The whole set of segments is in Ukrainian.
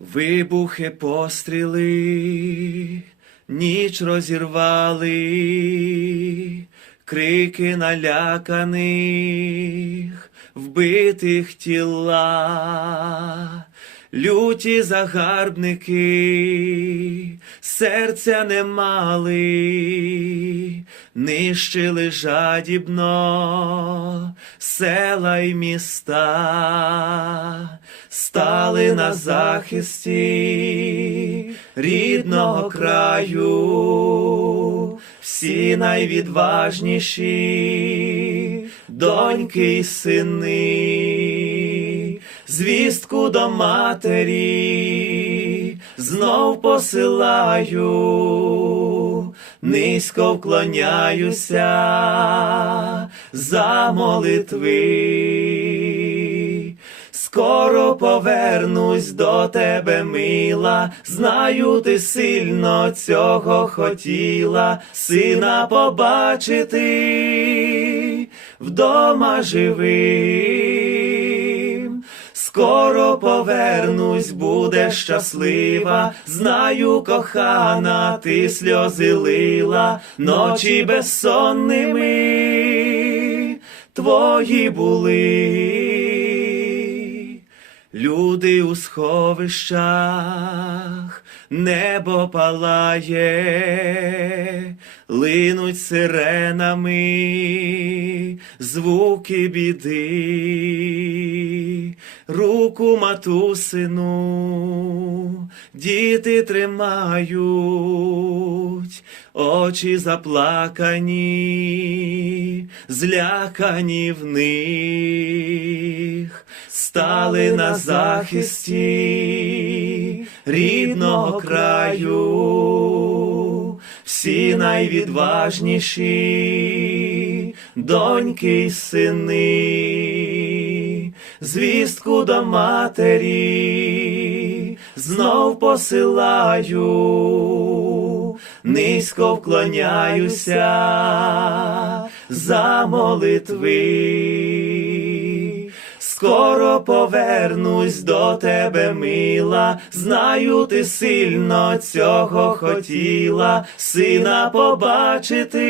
Вибухи, постріли, ніч розірвали, крики наляканих, вбитих тіла, люті загарбники, серця не мали, нищили жадібно села й міста, стали на захисті рідного краю, всі найвідважніші доньки й сини, звістку до матері знов посилаю, низько вклоняюся за молитви. Скоро повернусь до тебе, мила, знаю, ти сильно цього хотіла, сина побачити вдома живим. Скоро повернусь, буде щаслива, знаю, кохана, ти сльози лила, ночі безсонними твої були. Люди у сховищах, небо палає, линуть сиренами, звуки біди, руку матусину, діти тримають, очі заплакані, злякані в них, стали на захисті рідного краю, найвідважніші доньки й сини, звістку до матері знов посилаю, низько вклоняюся за молитви. Скоро повернусь до тебе, мила, знаю, ти сильно цього хотіла, сина побачити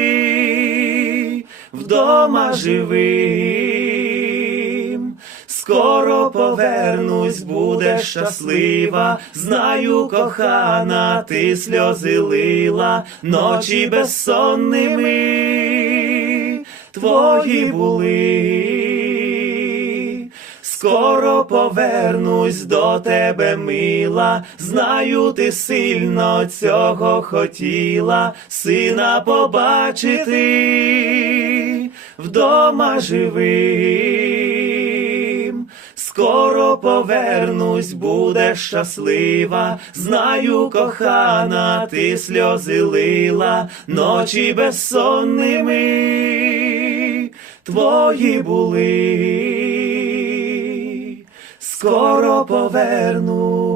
вдома живим. Скоро повернусь, буде щаслива, знаю, кохана, ти сльози лила, ночі безсонними твої були. Скоро повернусь до тебе, мила, знаю, ти сильно цього хотіла, сина побачити. Вдома живим. Скоро повернусь, буде щаслива, знаю, кохана, ти сльози лила, ночі безсонними твої були. Скоро повернусь.